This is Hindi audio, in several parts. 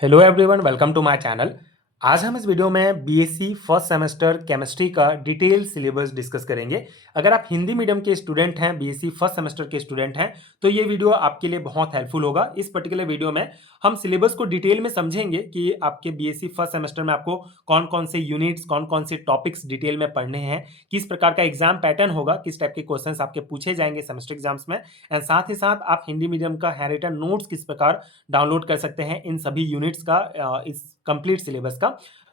Hello everyone, welcome to my channel. आज हम इस वीडियो में बीएससी फर्स्ट सेमेस्टर केमिस्ट्री का डिटेल सिलेबस डिस्कस करेंगे। अगर आप हिंदी मीडियम के स्टूडेंट हैं, बीएससी फर्स्ट सेमेस्टर के स्टूडेंट हैं, तो ये वीडियो आपके लिए बहुत हेल्पफुल होगा। इस पर्टिकुलर वीडियो में हम सिलेबस को डिटेल में समझेंगे कि आपके बीएससी फर्स्ट सेमेस्टर में आपको कौन कौन से यूनिट्स, कौन कौन से टॉपिक्स डिटेल में पढ़ने हैं, किस प्रकार का एग्जाम पैटर्न होगा, किस टाइप के क्वेश्चन आपके पूछे जाएंगे सेमेस्टर एग्जाम्स में, एंड साथ ही साथ आप हिंदी मीडियम का हैंड रिटन नोट्स किस प्रकार डाउनलोड कर सकते हैं इन सभी यूनिट्स का, इस कंप्लीट सिलेबस का।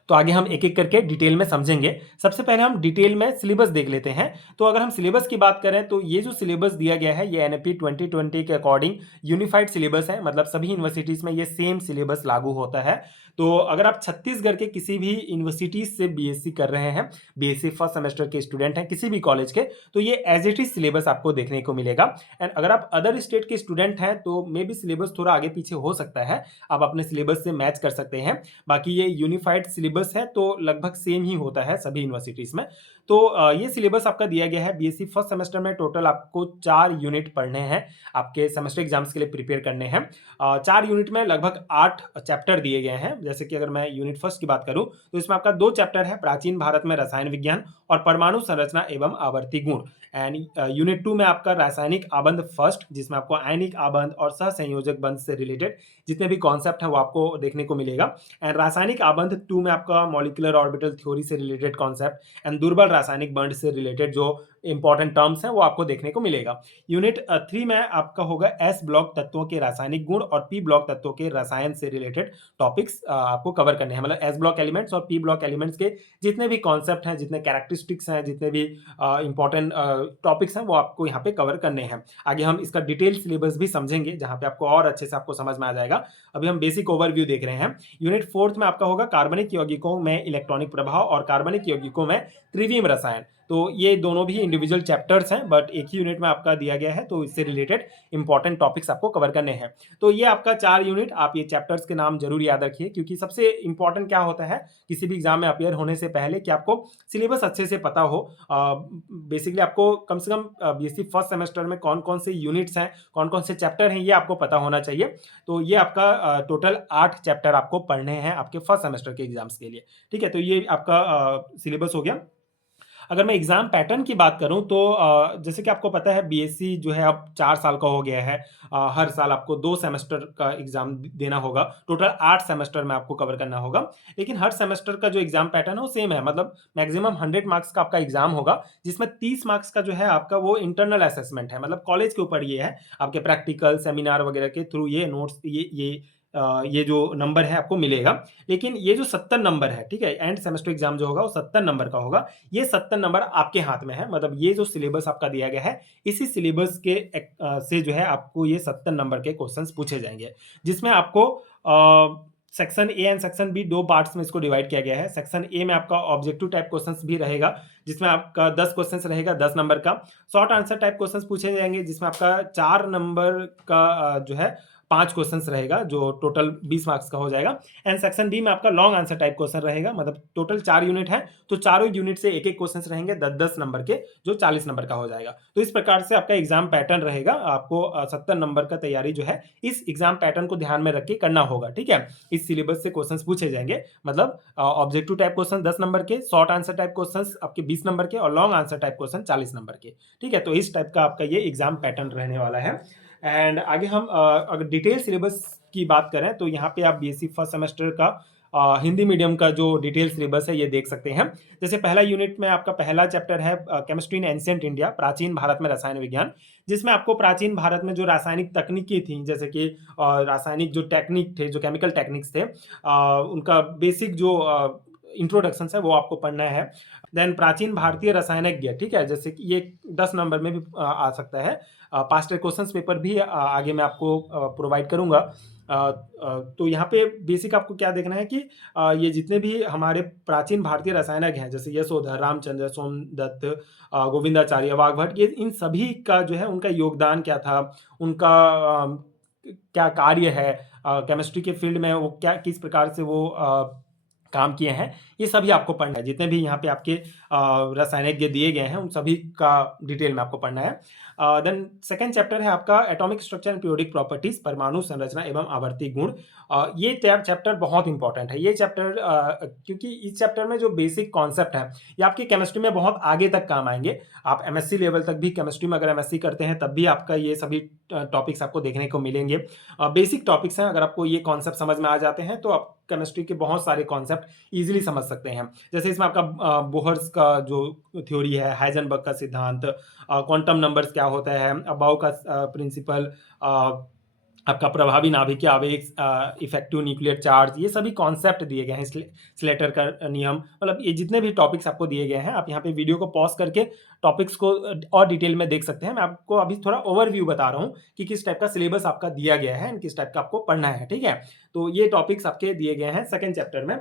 तो आगे हम एक एक करके डिटेल में समझेंगे। सबसे पहले हम डिटेल में सिलेबस देख लेते हैं। तो अगर हम सिलेबस की बात करें तो ये जो सिलेबस दिया गया है ये एनईपी 2020 के अकॉर्डिंग यूनिफाइड सिलेबस है, मतलब सभी यूनिवर्सिटीज में ये सेम सिलेबस लागू होता है। तो अगर आप छत्तीसगढ़ के किसी भी यूनिवर्सिटीज से बीएससी कर रहे हैं, बीएससी फर्स्ट सेमेस्टर के स्टूडेंट हैं किसी भी कॉलेज के, तो ये एज इट इज सिलेबस आपको देखने को मिलेगा। एंड अगर आप अदर स्टेट के स्टूडेंट हैं तो मे बी सिलेबस थोड़ा आगे पीछे हो सकता है, आप अपने सिलेबस से मैच कर सकते हैं। बाकी ये यूनिफाइड सिलेबस है तो लगभग सेम ही होता है सभी यूनिवर्सिटीज में। तो ये सिलेबस आपका दिया गया है। बीएससी फर्स्ट सेमेस्टर में टोटल आपको 4 यूनिट पढ़ने हैं, आपके सेमेस्टर एग्जाम्स के लिए प्रिपेयर करने हैं। 4 यूनिट में लगभग 8 चैप्टर दिए गए हैं। जैसे कि अगर मैं यूनिट फर्स्ट की बात करूं तो इसमें आपका 2 चैप्टर है, प्राचीन भारत में रसायन विज्ञान और परमाणु संरचना एवं आवर्ती गुण। एंड यूनिट 2 में आपका रासायनिक आबंध फर्स्ट, जिसमें आपको आयनिक आबंध और सहसंयोजक बंध से रिलेटेड जितने भी कॉन्सेप्ट हैं वो आपको देखने को मिलेगा। एंड रासायनिक आबंध 2 में आपका मॉलिक्यूलर ऑर्बिटल थ्योरी से रिलेटेड कॉन्सेप्ट एंड दुर्बल रासायनिक बॉन्ड से रिलेटेड जो इंपॉर्टेंट टर्म्स हैं वो आपको देखने को मिलेगा। यूनिट 3 में आपका होगा एस ब्लॉक तत्वों के रासायनिक गुण और पी ब्लॉक तत्वों के रसायन से रिलेटेड टॉपिक्स आपको कवर करने हैं। मतलब एस ब्लॉक एलिमेंट्स और पी ब्लॉक एलिमेंट्स के जितने भी कॉन्सेप्ट हैं, जितने कैरेक्टरिस्टिक्स हैं, जितने भी इंपॉर्टेंट टॉपिक्स हैं वो आपको यहाँ पे कवर करने हैं। आगे हम इसका डिटेल सिलेबस भी समझेंगे जहाँ पे आपको और अच्छे से आपको समझ में आ जाएगा। अभी हम बेसिक ओवरव्यू देख रहे हैं। यूनिट 4 में आपका होगा कार्बनिक यौगिकों में इलेक्ट्रॉनिक प्रभाव और कार्बनिक यौगिकों में त्रिविम रसायन। तो ये दोनों भी इंडिविजुअल चैप्टर्स हैं बट एक ही यूनिट में आपका दिया गया है, तो इससे रिलेटेड इंपॉर्टेंट टॉपिक्स आपको कवर करने हैं। तो ये आपका 4 यूनिट, आप ये चैप्टर्स के नाम जरूर याद रखिए, क्योंकि सबसे इंपॉर्टेंट क्या होता है किसी भी एग्जाम में अपियर होने से पहले कि आपको सिलेबस अच्छे से पता हो। बेसिकली आपको कम से कम बीएससी फर्स्ट सेमेस्टर में कौन कौन से यूनिट्स हैं, कौन कौन से चैप्टर हैं, ये आपको पता होना चाहिए। तो ये आपका टोटल 8 चैप्टर आपको पढ़ने हैं आपके फर्स्ट सेमेस्टर के एग्जाम्स के लिए। ठीक है, तो ये आपका सिलेबस हो गया। अगर मैं एग्जाम पैटर्न की बात करूं तो जैसे कि आपको पता है बीएससी जो है अब 4 साल का हो गया है। हर साल आपको 2 सेमेस्टर का एग्जाम देना होगा, टोटल 8 सेमेस्टर में आपको कवर करना होगा। लेकिन हर सेमेस्टर का जो एग्जाम पैटर्न है वो सेम है, मतलब मैक्सिमम 100 मार्क्स का आपका एग्जाम होगा, जिसमें 30 मार्क्स का जो है आपका वो इंटरनल असेसमेंट है, मतलब कॉलेज के ऊपर ये है, आपके प्रैक्टिकल सेमिनार वगैरह के थ्रू ये नोट्स, ये जो नंबर है आपको मिलेगा। लेकिन ये जो 70 नंबर है, ठीक है, एंड सेमेस्टर एग्जाम जो होगा वो 70 नंबर का होगा। ये 70 नंबर आपके हाथ में है, मतलब ये जो सिलेबस आपका दिया गया है इसी सिलेबस के से जो है आपको ये 70 नंबर के क्वेश्चंस पूछे जाएंगे, जिसमें आपको section A and section B 2 parts में इसको डिवाइड किया गया है। सेक्शन ए में आपका ऑब्जेक्टिव टाइप क्वेश्चंस भी रहेगा, जिसमें आपका 10 क्वेश्चंस रहेगा 10 नंबर का। शॉर्ट आंसर टाइप क्वेश्चंस पूछे जाएंगे, जिसमें आपका 4 नंबर का जो है 5 क्वेश्चंस रहेगा, जो टोटल 20 मार्क्स का हो जाएगा। एंड सेक्शन बी में आपका लॉन्ग आंसर टाइप क्वेश्चन रहेगा, मतलब टोटल 4 यूनिट है तो चारों यूनिट से एक एक क्वेश्चन रहेंगे 10-10 नंबर के, जो 40 नंबर का हो जाएगा। तो इस प्रकार से आपका एग्जाम पैटर्न रहेगा। आपको 70 नंबर का तैयारी जो है इस एग्जाम पैटर्न को ध्यान में रख के करना होगा। ठीक है, इस सिलेबस से क्वेश्चंस पूछे जाएंगे, मतलब ऑब्जेक्टिव टाइप क्वेश्चन 10 नंबर के, शॉर्ट आंसर टाइप क्वेश्चंस आपके 20 नंबर के और long answer type question 40 number के। ठीक है, तो इस टाइप का आपका ये एग्जाम पैटर्न रहने वाला है। एंड आगे हम अगर डिटेल सिलेबस की बात करें तो यहाँ पे आप बीएससी फर्स्ट सेमेस्टर का हिंदी मीडियम का जो डिटेल सिलेबस है ये देख सकते हैं। जैसे पहला यूनिट में आपका पहला चैप्टर है केमिस्ट्री इन एंशिएंट इंडिया, प्राचीन भारत में रसायन विज्ञान, जिसमें आपको प्राचीन भारत में जो रासायनिक तकनीकी थी, जैसे कि रासायनिक जो टेक्निक थे, जो केमिकल टेक्निक्स थे, उनका बेसिक जो इंट्रोडक्शन है वो आपको पढ़ना है। देन प्राचीन भारतीय रसायनज्ञ, ठीक है, जैसे कि ये 10 नंबर में भी आ सकता है। पास्ट क्वेश्चंस पेपर भी आगे मैं आपको प्रोवाइड करूंगा। तो यहाँ पे बेसिक आपको क्या देखना है कि ये जितने भी हमारे प्राचीन भारतीय रसायनज्ञ हैं, जैसे यशोधर, रामचंद्र, सोमदत्त, गोविंदाचार्य, वाघभट्ट, ये इन सभी का जो है उनका योगदान क्या था, उनका क्या कार्य है केमिस्ट्री के फील्ड में, वो क्या किस प्रकार से वो काम किए हैं, ये सभी आपको पढ़ना है। जितने भी यहाँ पे आपके रासायनिज्ञ दिए गए हैं उन सभी का डिटेल में आपको पढ़ना है। देन सेकंड चैप्टर है आपका atomic structure and periodic properties, परमाणु संरचना एवं आवर्ती गुण। ये चैप्टर बहुत इंपॉर्टेंट है। ये चैप्टर क्योंकि इस चैप्टर में जो बेसिक कॉन्सेप्ट है ये आपकी केमिस्ट्री में बहुत आगे तक काम आएंगे। आप एमएससी लेवल तक भी केमिस्ट्री में अगर एमएससी करते हैं तब भी आपका ये सभी टॉपिक्स आपको देखने को मिलेंगे। बेसिक टॉपिक्स हैं, अगर आपको ये कॉन्सेप्ट समझ में आ जाते हैं तो आप केमिस्ट्री के बहुत सारे कॉन्सेप्ट इजीली समझ सकते हैं। जैसे इसमें आपका बोहर्स का जो थ्योरी है, हाइजेनबर्ग का सिद्धांत, क्वांटम नंबर्स क्या होता है, अबाउ का प्रिंसिपल, आपका प्रभावी नाभिकीय आवेग, इफेक्टिव न्यूक्लियर चार्ज, ये सभी कॉन्सेप्ट दिए गए हैं। स्लेटर का नियम, मतलब ये जितने भी टॉपिक्स आपको दिए गए हैं, आप यहाँ पे वीडियो को पॉज करके टॉपिक्स को और डिटेल में देख सकते हैं। मैं आपको अभी थोड़ा ओवरव्यू बता रहा हूँ कि किस टाइप का सिलेबस आपका दिया गया है एंड किस टाइप का आपको पढ़ना है, ठीक है। तो ये टॉपिक्स आपके दिए गए हैं सेकेंड चैप्टर में,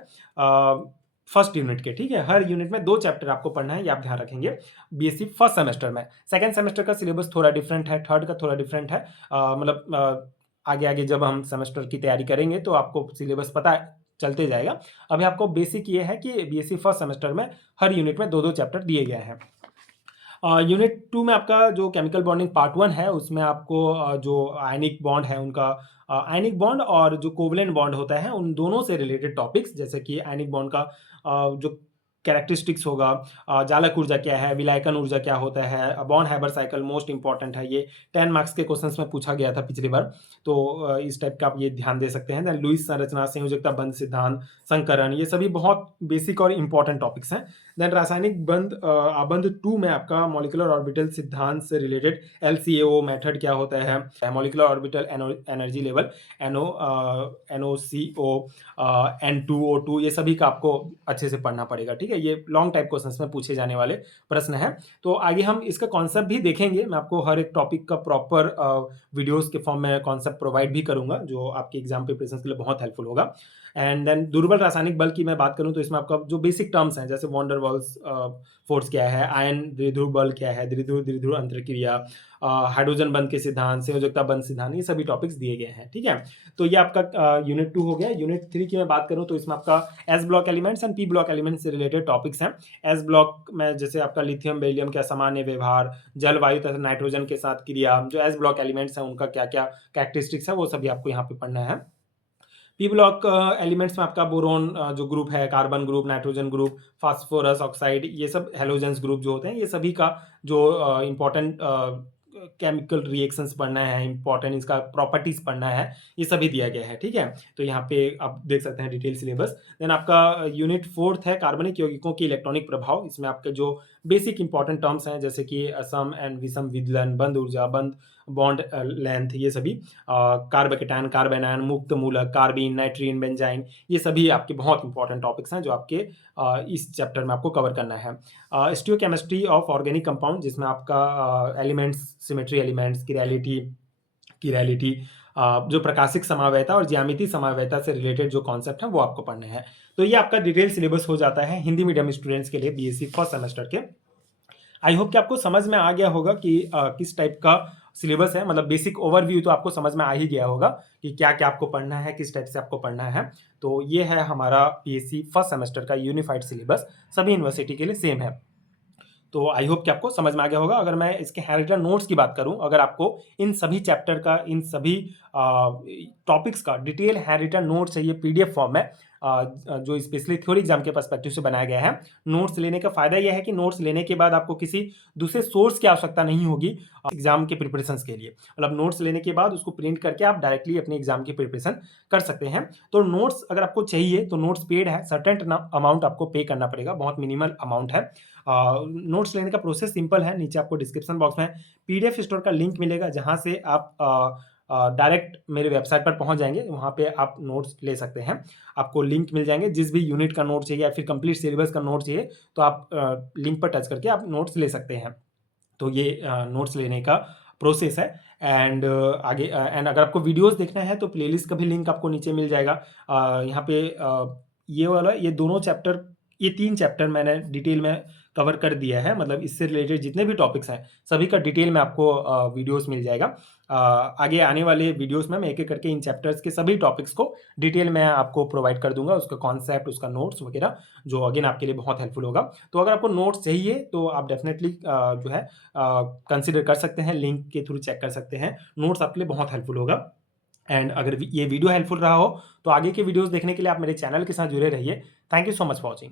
फर्स्ट यूनिट के, ठीक है। हर यूनिट में 2 चैप्टर आपको पढ़ना है, ये आप ध्यान रखेंगे बीएससी फर्स्ट सेमेस्टर में। सेकंड सेमेस्टर का सिलेबस थोड़ा डिफरेंट है, थर्ड का थोड़ा डिफरेंट है। मतलब आगे आगे जब हम सेमेस्टर की तैयारी करेंगे तो आपको सिलेबस पता चलते जाएगा। अभी आपको बेसिक ये है कि बीएससी फर्स्ट सेमेस्टर में हर यूनिट में 2-2 चैप्टर दिए गए हैं। यूनिट 2 में आपका जो केमिकल बॉन्डिंग पार्ट 1 है उसमें आपको जो आयनिक बॉन्ड है उनका, आयनिक बॉन्ड और जो कोवलेंट बॉन्ड होता है उन दोनों से रिलेटेड टॉपिक्स, जैसे कि आयनिक बॉन्ड का जो कैरेक्टरिस्टिक्स होगा, जालक ऊर्जा क्या है, विलायकन ऊर्जा क्या होता है, bond Haber cycle most important है, ये 10 मार्क्स के क्वेश्चंस में पूछा गया था पिछली बार, तो इस टाइप का आप ये ध्यान दे सकते हैं। देन लुईस संरचना, संयोजकता बंध सिद्धांत, संकरण, ये सभी बहुत बेसिक और इंपॉर्टेंट टॉपिक्स हैं। देन रासायनिक बंध आबंध 2 में आपका मॉलिक्यूलर ऑर्बिटल सिद्धांत से रिलेटेड LCAO मेथड क्या होता है, molecular orbital energy level, NOCO, N2O2, ये सभी का आपको अच्छे से पढ़ना पड़ेगा, ठीक है। ये लॉन्ग टाइप क्वेश्चंस में पूछे जाने वाले प्रश्न हैं। तो आगे हम इसका कॉन्सेप्ट भी देखेंगे। मैं आपको हर एक टॉपिक का प्रॉपर वीडियोस के फॉर्म में कॉन्सेप्ट प्रोवाइड भी करूंगा, जो आपके एग्जाम प्रिपरेशन के लिए बहुत हेल्पफुल होगा। एंड देन दुर्बल रासायनिक बल की मैं बात करूं तो इसमें आपका जो बेसिक टर्म्स हैं, जैसे वॉन्डर वॉल्स फोर्स क्या है, आयन द्विध्रुव बल क्या है, द्विध्रुव द्विध्रुव अंतरक्रिया, हाइड्रोजन बंध के सिद्धांत, संयोजकता बंध सिद्धांत, ये सभी टॉपिक्स दिए गए हैं, ठीक है। तो ये आपका यूनिट 2 हो गया। यूनिट 3 की मैं बात करूं तो इसमें आपका S block elements and P block elements से रिलेटेड टॉपिक्स हैं। एस ब्लॉक में जैसे आपका लिथियम बेरिलियम का सामान्य व्यवहार, जल वायु तथा नाइट्रोजन के साथ क्रिया, जो एस ब्लॉक एलिमेंट्स हैं उनका क्या क्या कैरेक्टरिस्टिक्स है वो सभी आपको यहाँ पे पढ़ना है। पी ब्लॉक एलिमेंट्स में आपका बोरोन जो ग्रुप है, carbon group, nitrogen group, phosphorus oxide, ये सब हेलोजेंस ग्रुप जो होते हैं, ये सभी का जो इंपॉर्टेंट केमिकल रिएक्शंस पढ़ना है, इंपॉर्टेंट इसका प्रॉपर्टीज पढ़ना है, ये सभी दिया गया है, ठीक है। तो यहाँ पे आप देख सकते हैं डिटेल सिलेबस। देन आपका यूनिट 4 है कार्बनिक यौगिकों के इलेक्ट्रॉनिक प्रभाव। इसमें आपके जो बेसिक इंपॉर्टेंट टर्म्स हैं, जैसे कि सम एंड विषम विदलन, बंध ऊर्जा, बंध बॉन्ड लेंथ, ये सभी, कार्बोकेटायन, कार्बेनायन, मुक्त मूलक, कार्बीन, नाइट्रीन, बेंजाइन, ये सभी आपके बहुत इंपॉर्टेंट टॉपिक्स हैं जो आपके इस चैप्टर में आपको कवर करना है। स्टियोकेमिस्ट्री ऑफ ऑर्गेनिक कंपाउंड, जिसमें आपका एलिमेंट्स, सिमेट्री एलिमेंट्स, किरैलिटी, जो प्रकाशिक समावयता और ज्यामिति समावयता से रिलेटेड जो कॉन्सेप्ट है वो आपको पढ़ने हैं। तो ये आपका डिटेल सिलेबस हो जाता है हिंदी मीडियम स्टूडेंट्स के लिए बीएससी फर्स्ट सेमेस्टर के। आई होप कि आपको समझ में आ गया होगा कि किस टाइप का सिलेबस है, मतलब बेसिक ओवरव्यू तो आपको समझ में आ ही गया होगा कि क्या क्या आपको पढ़ना है, किस टाइप से आपको पढ़ना है। तो ये है हमारा बीएससी फर्स्ट सेमेस्टर का यूनिफाइड सिलेबस, सभी यूनिवर्सिटी के लिए सेम है। तो आई होप कि आपको समझ में आ गया होगा। अगर मैं इसके हैंडरिटन नोट्स की बात करूं, अगर आपको इन सभी चैप्टर का, इन सभी टॉपिक्स का डिटेल हैंडरिटन नोट चाहिए पीडीएफ फॉर्म में, जो स्पेशली थ्योरी एग्जाम के पर्सपेक्टिव से बनाया गया है, नोट्स लेने का फायदा यह है कि नोट्स लेने के बाद आपको किसी दूसरे सोर्स की आवश्यकता नहीं होगी एग्जाम के प्रिपरेशन के लिए। मतलब नोट्स लेने के बाद उसको प्रिंट करके आप डायरेक्टली अपने एग्जाम की प्रिपरेशन कर सकते हैं। तो नोट्स अगर आपको चाहिए तो नोट्स पेड है, सर्टेन अमाउंट आपको पे करना पड़ेगा, बहुत मिनिमल अमाउंट है। नोट्स लेने का प्रोसेस सिंपल है। नीचे आपको डिस्क्रिप्शन बॉक्स में पीडीएफ स्टोर का लिंक मिलेगा, जहां से आप डायरेक्ट मेरे वेबसाइट पर पहुंच जाएंगे, वहां पे आप नोट्स ले सकते हैं। आपको लिंक मिल जाएंगे, जिस भी यूनिट का नोट चाहिए या फिर कंप्लीट सिलेबस का नोट चाहिए तो आप लिंक पर टच करके आप नोट्स ले सकते हैं। तो ये नोट्स लेने का प्रोसेस है। एंड आगे एंड अगर आपको वीडियोस देखना है तो प्लेलिस्ट का भी लिंक आपको नीचे मिल जाएगा। यहाँ पे ये वाला, ये दोनों चैप्टर, ये 3 चैप्टर मैंने डिटेल में कवर कर दिया है, मतलब इससे रिलेटेड जितने भी टॉपिक्स हैं सभी का डिटेल में आपको वीडियोस मिल जाएगा। आगे आने वाले वीडियोस में मैं एक-एक करके इन चैप्टर्स के सभी टॉपिक्स को डिटेल में आपको प्रोवाइड कर दूँगा, उसका कॉन्सेप्ट, उसका नोट्स वगैरह, जो अगेन आपके लिए बहुत हेल्पफुल होगा। तो अगर आपको नोट्स चाहिए तो आप डेफ़िनेटली जो है कंसीडर कर सकते हैं, लिंक के थ्रू चेक कर सकते हैं। नोट्स आपके लिए बहुत हेल्पफुल होगा। एंड अगर ये वीडियो हेल्पफुल रहा हो तो आगे के वीडियोस देखने के लिए आप मेरे चैनल के साथ जुड़े रहिए। Thank you so much for watching.